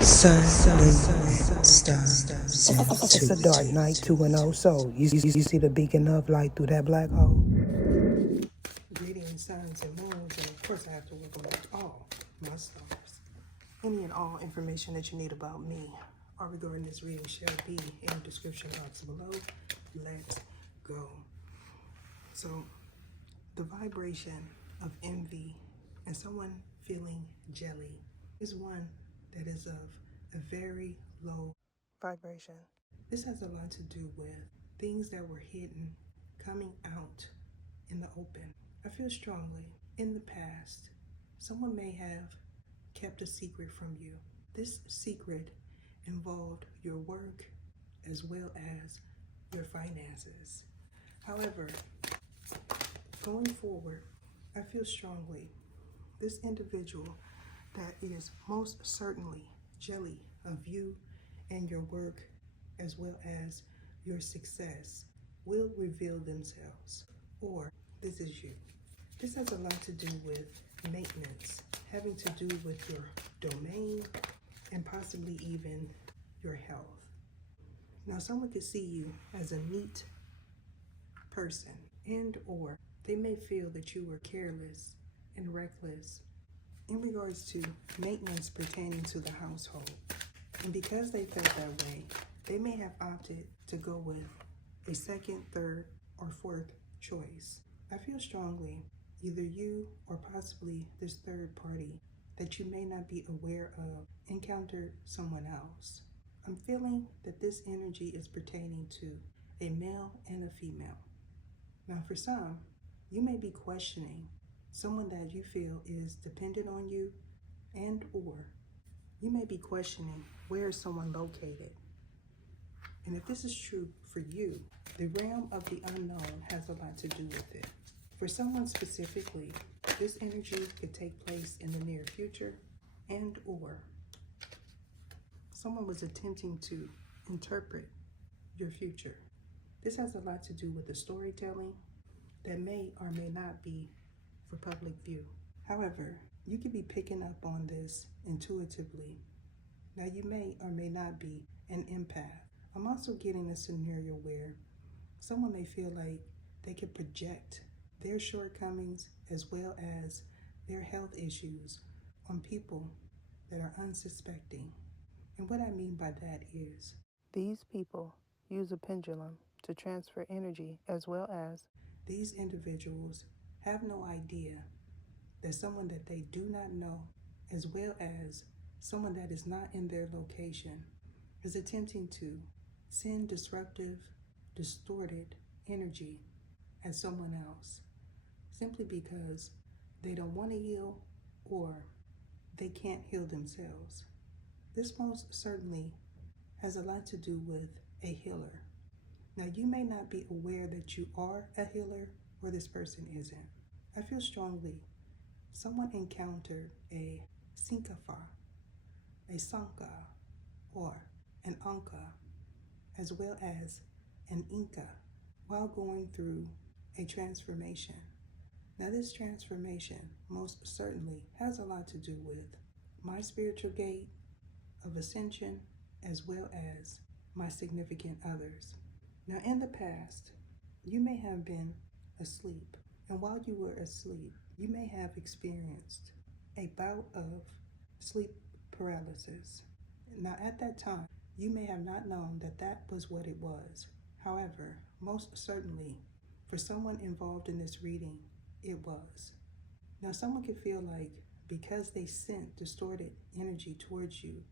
Sun, moon, stars. It's a dark night, 2-0. So, you see the beacon of light through that black hole? Greetings, suns and moons, and of course I have to welcome back all my stars. Any and all information that you need about me or regarding this reading shall be in the description box below. Let's go. So, the vibration of envy and someone feeling jelly is one that is of a very low vibration. This has a lot to do with things that were hidden coming out in the open. I feel strongly in the past, someone may have kept a secret from you. This secret involved your work as well as your finances. However, going forward, I feel strongly this individual that is most certainly jelly of you and your work as well as your success will reveal themselves, or this is you. This has a lot to do with maintenance, having to do with your domain and possibly even your health. Now, someone could see you as a neat person, and or they may feel that you were careless and reckless in regards to maintenance pertaining to the household. And because they felt that way, they may have opted to go with a second, third, or fourth choice. I feel strongly either you or possibly this third party that you may not be aware of encountered someone else. I'm feeling that this energy is pertaining to a male and a female. Now, for some, you may be questioning someone that you feel is dependent on you, and or you may be questioning where is someone located. And if this is true for you, the realm of the unknown has a lot to do with it. For someone specifically, this energy could take place in the near future, and or someone was attempting to interpret your future. This has a lot to do with the storytelling that may or may not be for public view. However, you could be picking up on this intuitively. Now, you may or may not be an empath. I'm also getting a scenario where someone may feel like they can project their shortcomings as well as their health issues on people that are unsuspecting. And what I mean by that is these people use a pendulum to transfer energy, as well as these individuals have no idea that someone that they do not know, as well as someone that is not in their location, is attempting to send disruptive, distorted energy at someone else simply because they don't want to heal or they can't heal themselves. This most certainly has a lot to do with a healer. Now, you may not be aware that you are a healer or this person isn't. I feel strongly someone encountered a Sinkafa, a Sanka, or an Anka, as well as an Inca, while going through a transformation. Now, this transformation most certainly has a lot to do with my spiritual gate of ascension as well as my significant others. Now, in the past, you may have been asleep, and while you were asleep, you may have experienced a bout of sleep paralysis. Now, at that time, you may have not known that that was what it was. However, most certainly, for someone involved in this reading, it was. Now, someone could feel like because they sent distorted energy towards you,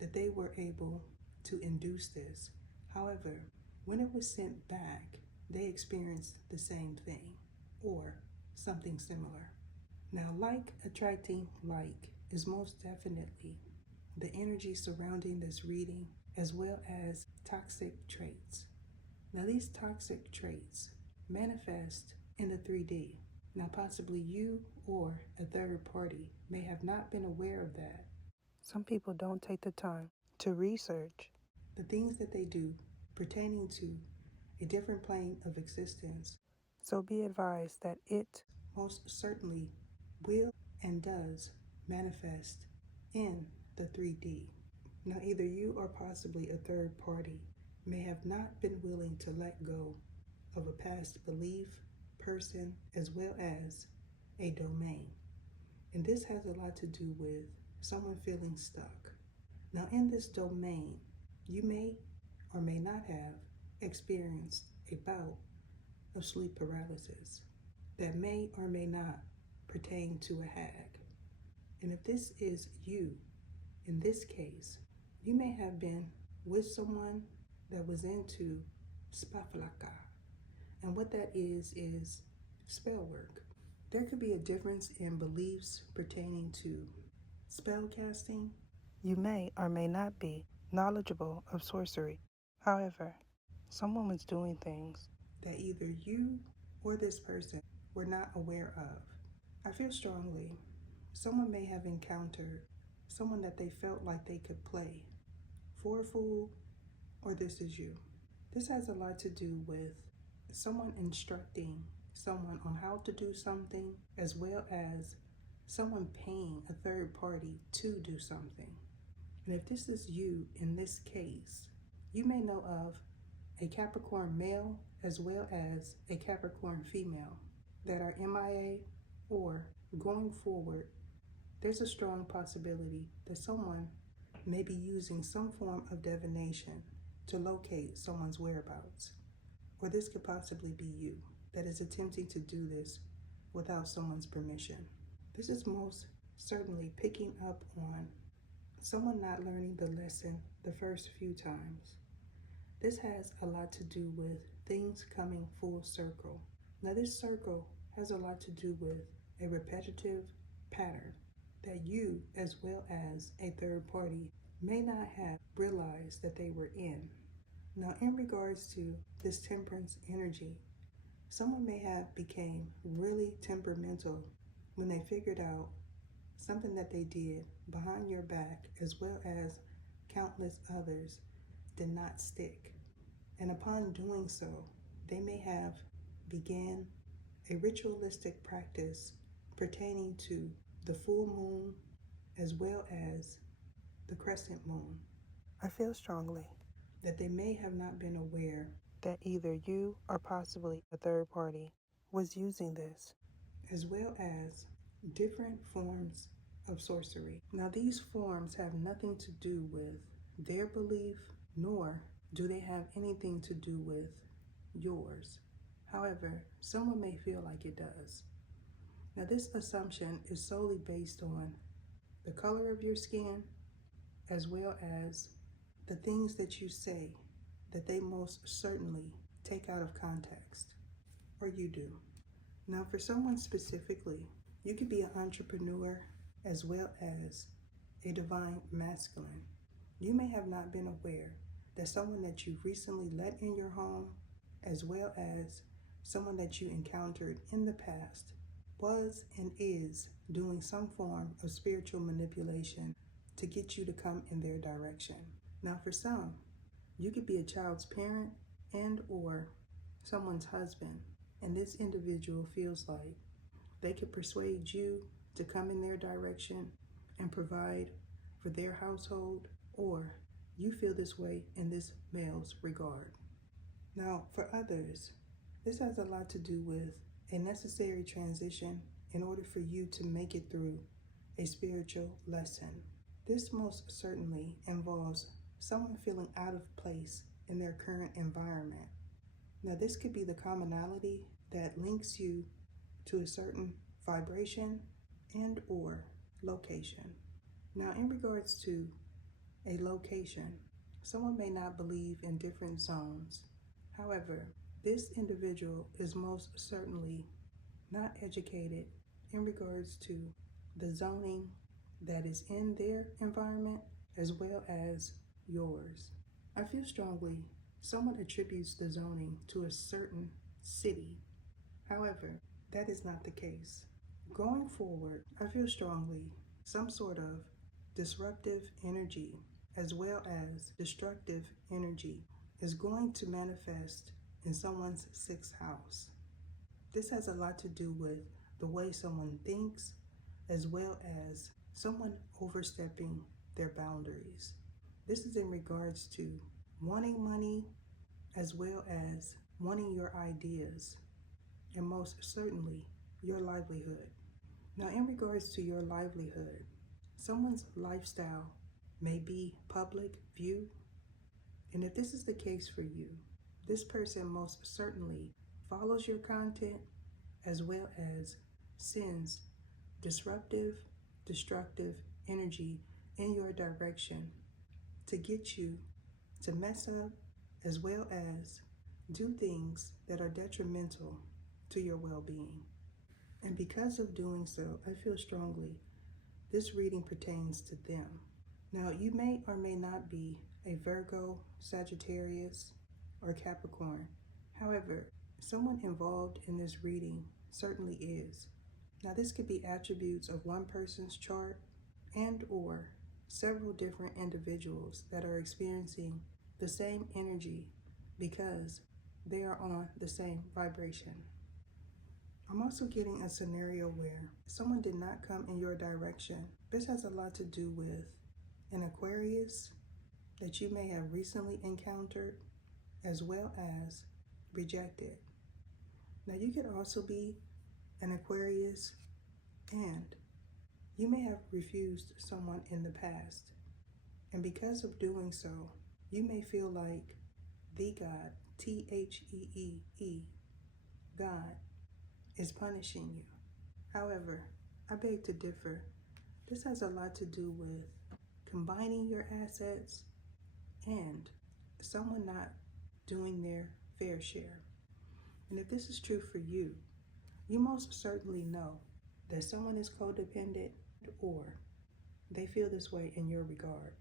that they were able to induce this. However, when it was sent back, they experienced the same thing or something similar. Now, like attracting like is most definitely the energy surrounding this reading, as well as toxic traits. Now, these toxic traits manifest in the 3D. Now, possibly you or a third party may have not been aware of that. Some people don't take the time to research the things that they do pertaining to a different plane of existence. So be advised that it most certainly will and does manifest in the 3D. Now, either you or possibly a third party may have not been willing to let go of a past belief, person, as well as a domain. And this has a lot to do with someone feeling stuck. Now, in this domain, you may or may not have experienced a bout of sleep paralysis that may or may not pertain to a hag. And if this is you, in this case, you may have been with someone that was into spafalaka. And what that is spell work. There could be a difference in beliefs pertaining to spell casting. You may or may not be knowledgeable of sorcery. However, someone was doing things that either you or this person were not aware of. I feel strongly someone may have encountered someone that they felt like they could play for a fool, or this is you. This has a lot to do with someone instructing someone on how to do something, as well as someone paying a third party to do something. And if this is you in this case, you may know of a Capricorn male as well as a Capricorn female that are MIA, or going forward, there's a strong possibility that someone may be using some form of divination to locate someone's whereabouts. Or this could possibly be you that is attempting to do this without someone's permission. This is most certainly picking up on someone not learning the lesson the first few times. This has a lot to do with things coming full circle. Now, this circle has a lot to do with a repetitive pattern that you, as well as a third party, may not have realized that they were in. Now, in regards to this temperance energy, someone may have became really temperamental when they figured out something that they did behind your back, as well as countless others, did not stick. And upon doing so, they may have began a ritualistic practice pertaining to the full moon as well as the crescent moon. I feel strongly that they may have not been aware that either you or possibly a third party was using this, as well as different forms of sorcery. Now, these forms have nothing to do with their belief, nor do they have anything to do with yours. However, someone may feel like it does. Now, this assumption is solely based on the color of your skin, as well as the things that you say that they most certainly take out of context, or you do. Now, for someone specifically, you could be an entrepreneur as well as a divine masculine. You may have not been aware that someone that you recently let in your home, as well as someone that you encountered in the past, was and is doing some form of spiritual manipulation to get you to come in their direction. Now, for some, you could be a child's parent and or someone's husband, and this individual feels like they could persuade you to come in their direction and provide for their household, or you feel this way in this male's regard. Now, for others, this has a lot to do with a necessary transition in order for you to make it through a spiritual lesson. This most certainly involves someone feeling out of place in their current environment. Now, this could be the commonality that links you to a certain vibration and or location. Now, in regards to a location, someone may not believe in different zones. However, this individual is most certainly not educated in regards to the zoning that is in their environment as well as yours. I feel strongly someone attributes the zoning to a certain city. However, that is not the case. Going forward, I feel strongly some sort of disruptive energy as well as destructive energy is going to manifest in someone's sixth house. This has a lot to do with the way someone thinks, as well as someone overstepping their boundaries. This is in regards to wanting money as well as wanting your ideas and most certainly your livelihood. Now, in regards to your livelihood, someone's lifestyle may be public view, and if this is the case for you, this person most certainly follows your content as well as sends disruptive, destructive energy in your direction to get you to mess up as well as do things that are detrimental to your well-being. And because of doing so, I feel strongly this reading pertains to them. Now, you may or may not be a Virgo, Sagittarius, or Capricorn. However, someone involved in this reading certainly is. Now, this could be attributes of one person's chart and or several different individuals that are experiencing the same energy because they are on the same vibration. I'm also getting a scenario where someone did not come in your direction. This has a lot to do with an Aquarius that you may have recently encountered as well as rejected. Now, you could also be an Aquarius and you may have refused someone in the past. And because of doing so, you may feel like the God, T-H-E-E-E, God, is punishing you. However, I beg to differ. This has a lot to do with combining your assets and someone not doing their fair share. And if this is true for you, you most certainly know that someone is codependent or they feel this way in your regard.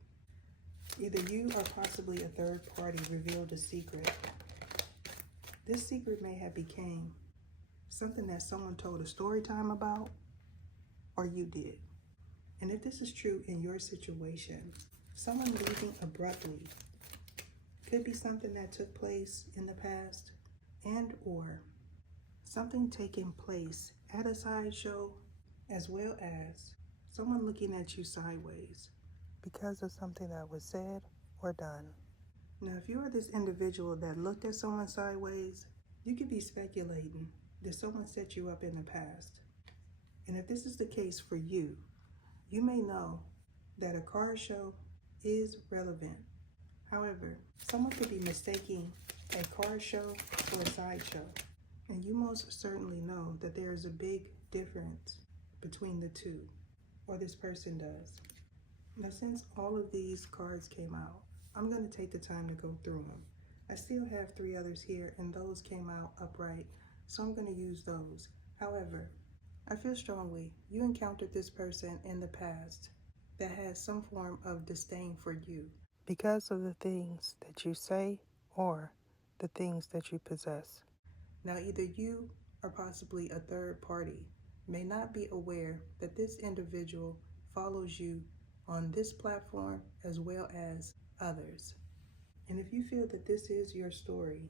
Either you or possibly a third party revealed a secret. This secret may have became something that someone told a story time about, or you did. And if this is true in your situation, someone leaving abruptly could be something that took place in the past and or something taking place at a sideshow as well as someone looking at you sideways because of something that was said or done. Now, if you are this individual that looked at someone sideways, you could be speculating that someone set you up in the past. And if this is the case for you, you may know that a card show is relevant. However, someone could be mistaking a card show for a sideshow. And you most certainly know that there is a big difference between the two, or this person does. Now, since all of these cards came out, I'm going to take the time to go through them. I still have 3 others here, and those came out upright, so I'm going to use those. However, I feel strongly you encountered this person in the past that has some form of disdain for you because of the things that you say or the things that you possess. Now, either you or possibly a third party may not be aware that this individual follows you on this platform as well as others. And if you feel that this is your story,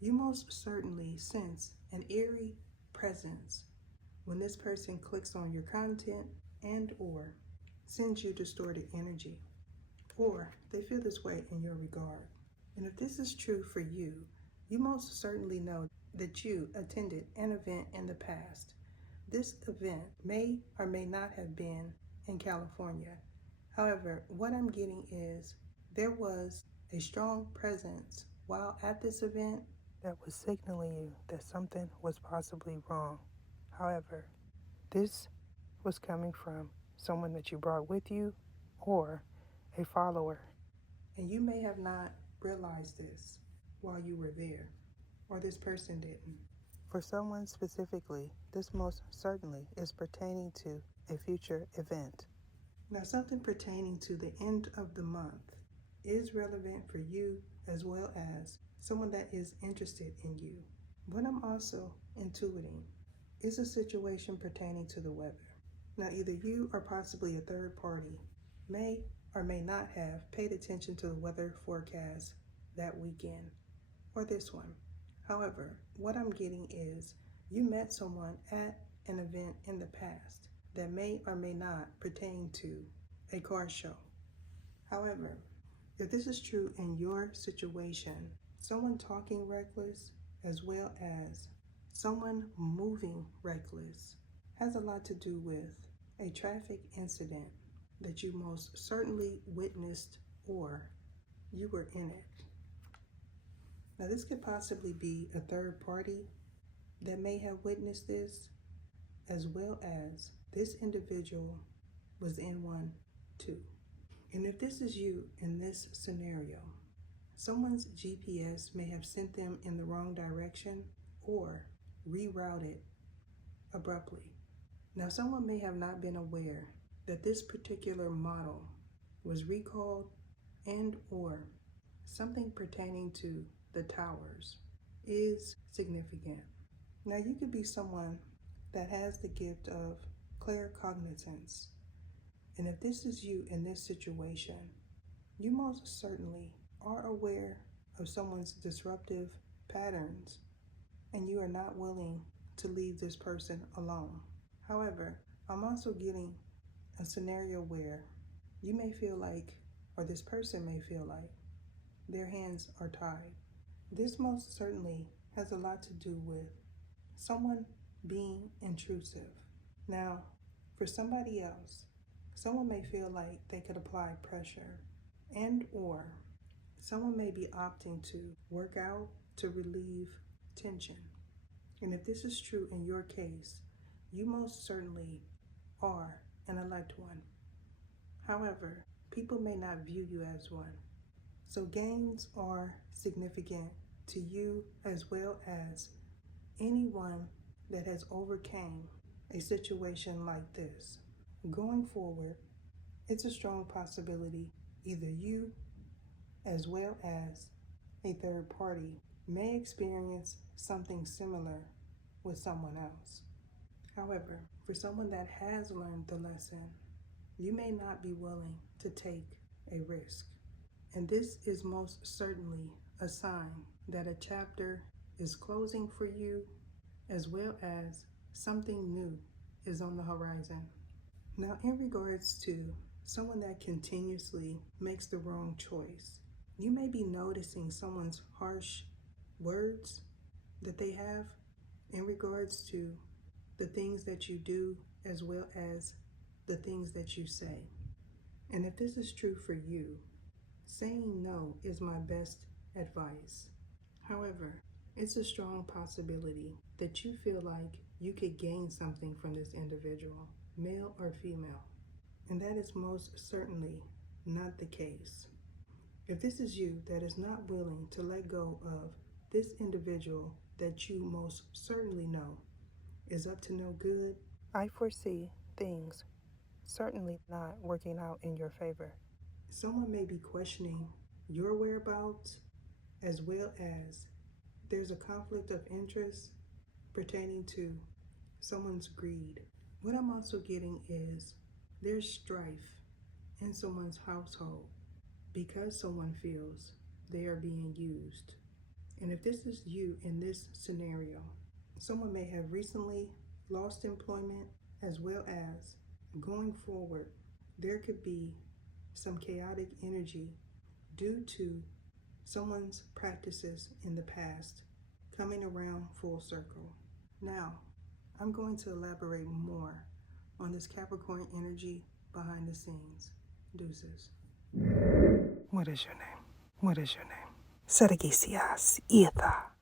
you most certainly sense an eerie presence when this person clicks on your content and or sends you distorted energy, or they feel this way in your regard. And if this is true for you, you most certainly know that you attended an event in the past. This event may or may not have been in California. However, what I'm getting is there was a strong presence while at this event that was signaling you that something was possibly wrong. However, this was coming from someone that you brought with you or a follower. And you may have not realized this while you were there, or this person didn't. For someone specifically, this most certainly is pertaining to a future event. Now, something pertaining to the end of the month is relevant for you as well as someone that is interested in you. What I'm also intuiting is a situation pertaining to the weather. Now, either you or possibly a third party may or may not have paid attention to the weather forecast that weekend or this one. However, what I'm getting is you met someone at an event in the past that may or may not pertain to a car show. However, If this is true in your situation, someone talking reckless as well as someone moving reckless has a lot to do with a traffic incident that you most certainly witnessed or you were in it. Now, this could possibly be a third party that may have witnessed this, as well as this individual was in one too. And if this is you in this scenario, someone's GPS may have sent them in the wrong direction or rerouted abruptly. Now, someone may have not been aware that this particular model was recalled and or something pertaining to the towers is significant. Now, you could be someone that has the gift of claircognizance. And if this is you in this situation, you most certainly are aware of someone's disruptive patterns and you are not willing to leave this person alone. However, I'm also getting a scenario where you may feel like, or this person may feel like, their hands are tied. This most certainly has a lot to do with someone being intrusive. Now, for somebody else, someone may feel like they could apply pressure and or someone may be opting to work out to relieve tension. And if this is true in your case, you most certainly are an elect one. However, people may not view you as one. So gains are significant to you as well as anyone that has overcame a situation like this. Going forward, it's a strong possibility either you as well as a third party may experience something similar with someone else. However, for someone that has learned the lesson, you may not be willing to take a risk. And this is most certainly a sign that a chapter is closing for you as well as something new is on the horizon. Now, in regards to someone that continuously makes the wrong choice, you may be noticing someone's harsh words that they have in regards to the things that you do as well as the things that you say. And if this is true for you, saying no is my best advice. However, it's a strong possibility that you feel like you could gain something from this individual, male or female. And that is most certainly not the case. If this is you that is not willing to let go of this individual that you most certainly know is up to no good, I foresee things certainly not working out in your favor. Someone may be questioning your whereabouts as well as there's a conflict of interest pertaining to someone's greed. What I'm also getting is there's strife in someone's household because someone feels they are being used. And if this is you in this scenario, someone may have recently lost employment as well as going forward, there could be some chaotic energy due to someone's practices in the past coming around full circle. Now, I'm going to elaborate more on this Capricorn energy behind the scenes. Deuces. What is your name? What is your name? Sergisias Etha.